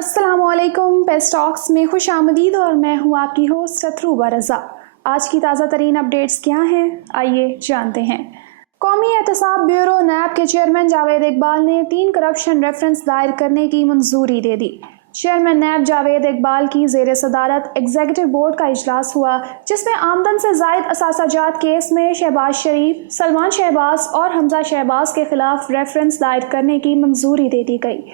अस्सलाम वालेकुम। Paste talks में खुश आमदीद और मैं हूँ आपकी होस्ट अथरूबा रज़ा। आज की ताज़ा तरीन अपडेट्स क्या हैं, आइए जानते हैं। कौमी एहतसाब ब्यूरो नैब के चेयरमैन जावेद इकबाल ने 3 करप्शन रेफरेंस दायर करने की मंजूरी दे दी। चेयरमैन नैब जावेद इकबाल की ज़ेर सदारत एग्जीक्यूटिव बोर्ड का इजलास हुआ, जिसमें आमदन से ज़ायद असासाजात केस में शहबाज शरीफ, सलमान शहबाज और हमजा शहबाज के खिलाफ रेफरेंस दायर करने की मंजूरी दे दी गई।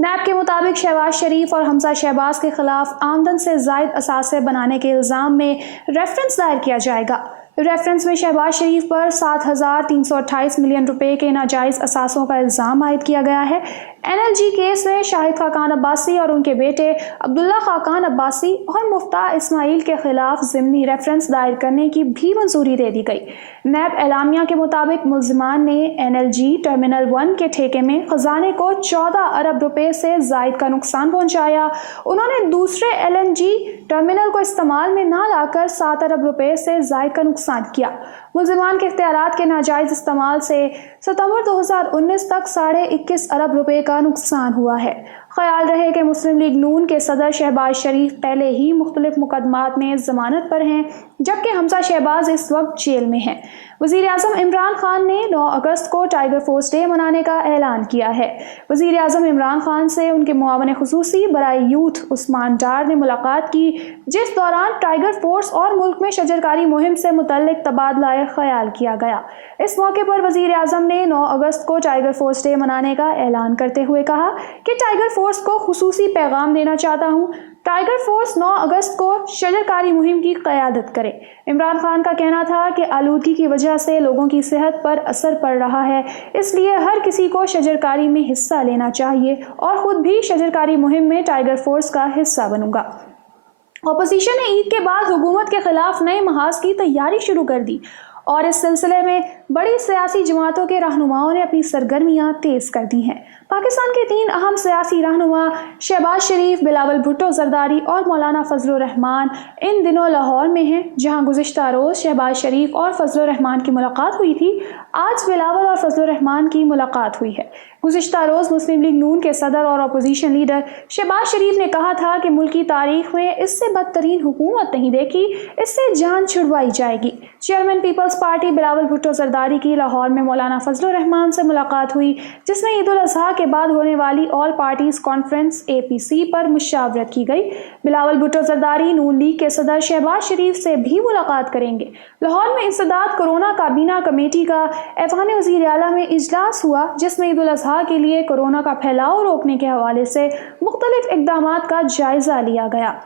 नैब के मुताबिक शहबाज शरीफ और हमजा शहबाज के खिलाफ आमदन से ज़ायद असासे बनाने के इल्ज़ाम में रेफरेंस दायर किया जाएगा। रेफरेंस में शहबाज शरीफ पर 7,328 मिलियन रुपए के नाजायज़ असासों का इल्ज़ाम आयद किया गया है। NLG केस में शाहिद खाकान अब्बासी और उनके बेटे अब्दुल्ला खाकान अब्बासी और मुफ्ता इस्माइल के खिलाफ ज़िमनी रेफरेंस दायर करने की भी मंजूरी दे दी गई। नैब एलामिया के मुताबिक मुल्ज़िमान ने NLG टर्मिनल 1 के ठेके में ख़जाने को 14 अरब रुपए से ज़ायद का नुकसान पहुँचाया। उन्होंने दूसरे LNG टर्मिनल को इस्तेमाल में ना लाकर 7 अरब रुपए से ज़ायद का नुकसान किया। मुल्ज़िमान के इख्तियारात के नाजायज़ इस्तेमाल से सितंबर 2019 तक 21.5 अरब रुपए का नुकसान हुआ है। ख्याल रहे कि मुस्लिम लीग नून के सदर शहबाज शरीफ पहले ही मुख्तलिफ मुकदमात में ज़मानत पर हैं, जबकि हमजा शहबाज इस वक्त जेल में हैं। वज़ीर आज़म इमरान खान ने 9 अगस्त को टाइगर फोर्स डे मनाने का ऐलान किया है। वज़ीर आज़म इमरान खान से उनके मुआवन खुसूसी बराए यूथ उस्मान डार ने मुलाकात की, जिस दौरान टाइगर फोर्स और मुल्क में शजरकारी मुहिम से मुतल्लिक तबादला ख्याल किया गया। इस मौके पर वज़ीर आज़म ने 9 अगस्त को टाइगर फोर्स डे मनाने का ऐलान करते हुए कहा कि टाइगर फोर्स को खुसूसी पैगाम देना चाहता हूँ। टाइगर फोर्स 9 अगस्त को शजरकारी मुहिम की क़यादत करे। इमरान खान का कहना था कि आलूदगी की वजह से लोगों की सेहत पर असर पड़ रहा है, इसलिए हर किसी को शजरकारी में हिस्सा लेना चाहिए और ख़ुद भी शजरकारी मुहिम में टाइगर फोर्स का हिस्सा बनूंगा। अपोजिशन ने ईद के बाद हुकूमत के खिलाफ नए महाज की तैयारी शुरू कर दी और इस सिलसिले में बड़ी सियासी जमातों के रहनुमाओं ने अपनी सरगर्मियां तेज़ कर दी हैं। पाकिस्तान के 3 अहम सियासी रहनुमा शहबाज शरीफ, बिलावल भुट्टो जरदारी और मौलाना फजलुर रहमान इन दिनों लाहौर में हैं, जहां गुज़िश्ता रोज़ शहबाज शरीफ और फजलुर रहमान की मुलाकात हुई थी। आज बिलावल और फजलुर रहमान की मुलाकात हुई है। गुज़िश्ता रोज़ मुस्लिम लीग नून के सदर और अपोजिशन लीडर शहबाज शरीफ ने कहा था कि मुल्क की तारीख में इससे बदतरीन हुकूमत नहीं देखी, इससे जान छुड़वाई जाएगी। Chairman Peoples Party Bilawal Bhutto Zardari की लाहौर में मौलाना फजलुर रहमान से मुलाकात हुई, जिसमें ईद उल अज़हा के बाद होने वाली ऑल पार्टीज कॉन्फ्रेंस APC पर मुशावरत की गई। बिलावल भुट्टो जरदारी नून लीग के सदर शहबाज शरीफ से भी मुलाकात करेंगे। लाहौर में इंसदाद कोरोना काबीना कमेटी का ऐवान वज़ीर आला में इजलास हुआ, जिसमें ईद उल अज़हा के लिए कोरोना का फैलाव रोकने के हवाले से मुख्तलिफ इक़दामात का जायज़ा लिया गया।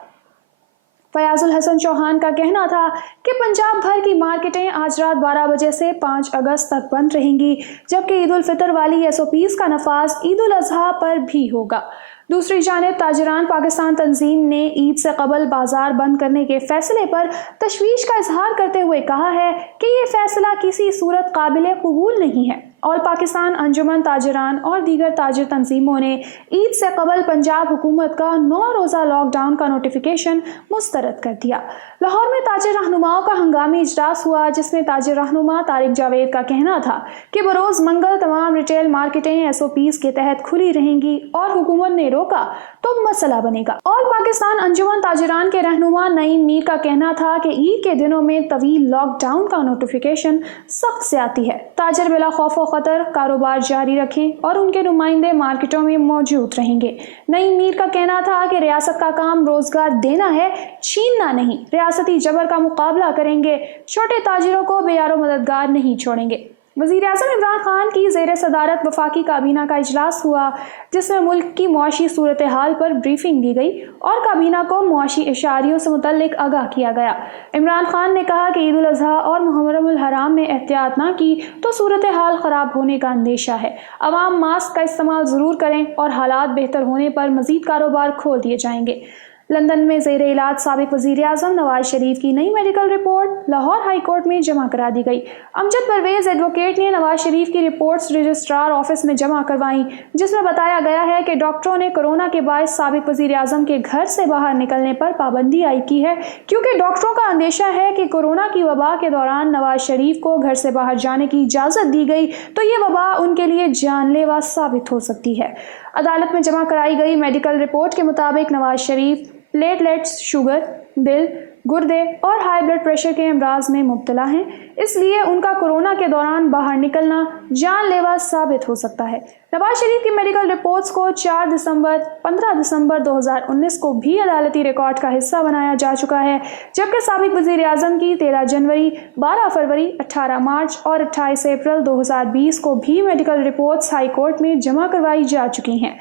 फयाजुल हसन चौहान का कहना था कि पंजाब भर की मार्केटें आज रात 12 बजे से 5 अगस्त तक बंद रहेंगी, जबकि ईद उल फितर वाली SOPs का नफाज ईद उल अज़हा पर भी होगा। दूसरी जानिब ताजरान पाकिस्तान तंजीम ने ईद से कबल बाजार बंद करने के फैसले पर तशवीश का इजहार करते हुए कहा है कि ये फैसला किसी सूरत काबिल कबूल नहीं है। ऑल पाकिस्तान अंजुमन ताजरान और दीगर ताजिर तंजीमों ने ईद से कबल पंजाब हुकूमत का 9 रोज़ा लॉकडाउन का नोटिफिकेशन मुस्तरद कर दिया। लाहौर में ताजिर रहनुमाओं का हंगामी इजलास हुआ, जिसमें ताजिर रहनुमा तारिक जावेद का कहना था कि बरोज़ मंगल तमाम रिटेल मार्केटें SOPs के तहत खुली रहेंगी और हुकूमत ने रोका तो मसला बनेगा। ऑल पाकिस्तान अंजुमन ताजिरान के रहनुमा नईम मीर का कहना था कि ईद के दिनों में तवील लॉकडाउन का नोटिफिकेशन सख्त ज़्यादती है। ताजिर बिला खौफ खतर कारोबार जारी रखें और उनके नुमाइंदे मार्केटों में मौजूद रहेंगे। नईम मीर का कहना था कि रियासत का काम रोजगार देना है, छीनना नहीं। रियासती जबर का मुकाबला करेंगे, छोटे ताजिरों को बेयारो मददगार नहीं छोड़ेंगे। वज़ीर आज़म इमरान खान की ज़ेर सदारत वफाकी काबीना का इजलास हुआ, जिसमें मुल्क की मुआशी सूरत हाल पर ब्रीफिंग दी गई और काबीना को मुआशी इशारियों से मुतल्लिक आगाह किया गया। इमरान खान ने कहा कि ईद उल अज़हा और मुहर्रमुल हराम में एहतियात ना की तो सूरत हाल ख़राब होने का अंदेशा है। अवाम मास्क का इस्तेमाल ज़रूर करें और हालात बेहतर होने पर मज़ीद कारोबार खोल दिए जाएंगे। लंदन में ज़ेर इलाज साबिक वज़ीर आज़म नवाज शरीफ की नई medical report Lahore high court में जमा करा दी गई। अमजद परवेज़ एडवोकेट ने नवाज शरीफ की रिपोर्ट्स रजिस्ट्रार ऑफिस में जमा करवाई, जिसमें बताया गया है कि डॉक्टरों ने कोरोना के बायस साबिक वज़ीर आज़म के घर से बाहर निकलने पर पाबंदी आयद की है, क्योंकि डॉक्टरों का अंदेशा है कि कोरोना की वबा के दौरान नवाज शरीफ को घर से बाहर जाने की इजाज़त दी गई तो ये वबा उनके लिए जानलेवा साबित हो सकती है। عدالت میں جمع کرائی گئی میڈیکل رپورٹ کے مطابق نواز شریف پلیٹلیٹس، شوگر، دل، گردے اور ہائی بلڈ پریشر کے امراض میں مبتلا ہیں، اس لیے ان کا کورونا کے دوران باہر نکلنا جان لیوا ثابت ہو سکتا ہے۔ نواز شریف کی میڈیکل رپورٹس کو 4 دسمبر، 15 دسمبر 2019 کو بھی عدالتی ریکارڈ کا حصہ بنایا جا چکا ہے، جبکہ سابق وزیر اعظم کی 13 جنوری، 12 فروری، 18 مارچ اور 28 اپریل 2020 کو بھی میڈیکل رپورٹس ہائی کورٹ میں جمع کروائی جا چکی ہیں۔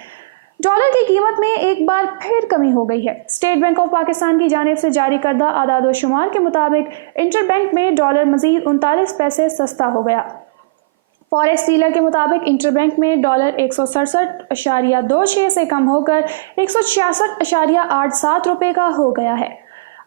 ڈالر کی قیمت میں ایک بار پھر کمی ہو گئی ہے۔ اسٹیٹ بینک آف پاکستان کی جانب سے جاری کردہ اعداد و شمار کے مطابق انٹر بینک میں ڈالر مزید 39 پیسے سستا ہو گیا۔ فوریکس ڈیلر کے مطابق انٹر بینک میں ڈالر 167.26 سے کم ہو کر 166.87 روپے کا ہو گیا ہے۔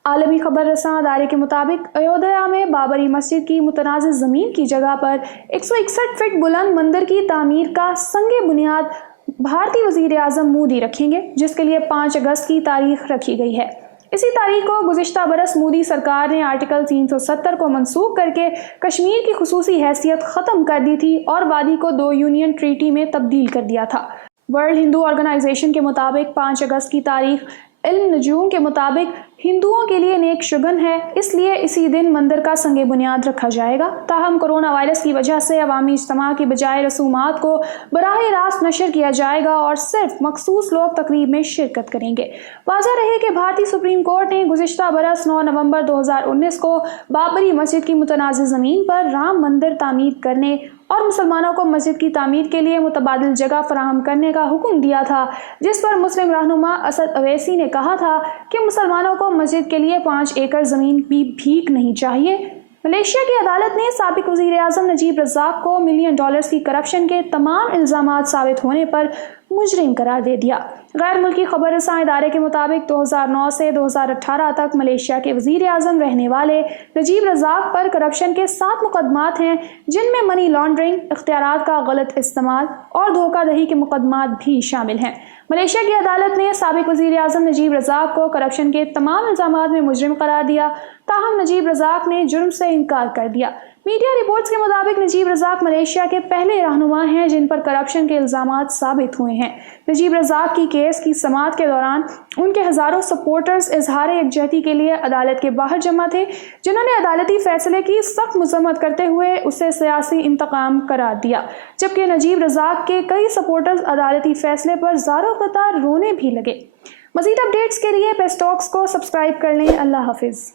عالمی خبر رساں ادارے کے مطابق ایودھیا میں بابری مسجد کی متنازع زمین کی جگہ پر 161 فٹ بلند مندر کی تعمیر کا سنگ بنیاد بھارتی وزیر اعظم مودی رکھیں گے، جس کے لیے 5 اگست کی تاریخ رکھی گئی ہے۔ اسی تاریخ کو گزشتہ برس مودی سرکار نے آرٹیکل 370 کو منسوخ کر کے کشمیر کی خصوصی حیثیت ختم کر دی تھی اور وادی کو 2 یونین ٹریٹی میں تبدیل کر دیا تھا۔ ورلڈ ہندو آرگنائزیشن کے مطابق 5 اگست کی تاریخ علم نجوم کے مطابق ہندوؤں کے لیے نیک شگن ہے، اس لیے اسی دن مندر کا سنگ بنیاد رکھا جائے گا۔ تاہم کورونا وائرس کی وجہ سے عوامی اجتماع کی بجائے رسومات کو براہ راست نشر کیا جائے گا اور صرف مخصوص لوگ تقریب میں شرکت کریں گے۔ واضح رہے کہ بھارتی سپریم کورٹ نے گزشتہ برس 9 نومبر 2019 کو بابری مسجد کی متنازع زمین پر رام مندر تعمیر کرنے اور مسلمانوں کو مسجد کی تعمیر کے لیے متبادل جگہ فراہم کرنے کا حکم دیا تھا، جس پر مسلم رہنما اسد اویسی نے کہا تھا کہ مسلمانوں کو مسجد کے لیے 5 ایکڑ زمین بھی بھیک نہیں چاہیے۔ ملیشیا کی عدالت نے سابق وزیر اعظم نجیب رزاق کو $1 ملین کی کرپشن کے تمام الزامات ثابت ہونے پر مجرم قرار دے دیا۔ غیر ملکی خبر رساں ادارے کے مطابق 2009 سے 2018 تک ملیشیا کے وزیر اعظم رہنے والے نجیب رزاق پر کرپشن کے 7 مقدمات ہیں، جن میں منی لانڈرنگ، اختیارات کا غلط استعمال اور دھوکہ دہی کے مقدمات بھی شامل ہیں۔ ملیشیا کی عدالت نے سابق وزیر اعظم نجیب رزاق کو کرپشن کے تمام الزامات میں مجرم قرار دیا، تاہم نجیب رزاق نے جرم سے انکار کر دیا۔ میڈیا رپورٹس کے مطابق نجیب رزاق ملیشیا کے پہلے رہنما ہیں جن پر کرپشن کے الزامات ثابت ہوئے ہیں۔ نجیب رزاق کی کیس کی سماعت کے دوران ان کے ہزاروں سپورٹرز اظہار یکجہتی کے لیے عدالت کے باہر جمع تھے، جنہوں نے عدالتی فیصلے کی سخت مذمت کرتے ہوئے اسے سیاسی انتقام قرار دیا، جبکہ نجیب رزاق کے کئی سپورٹرز عدالتی فیصلے پر زاروں قطار رونے بھی لگے۔ مزید اپڈیٹس کے لیے پیس ٹاکس کو سبسکرائب کر لیں۔ اللہ حافظ۔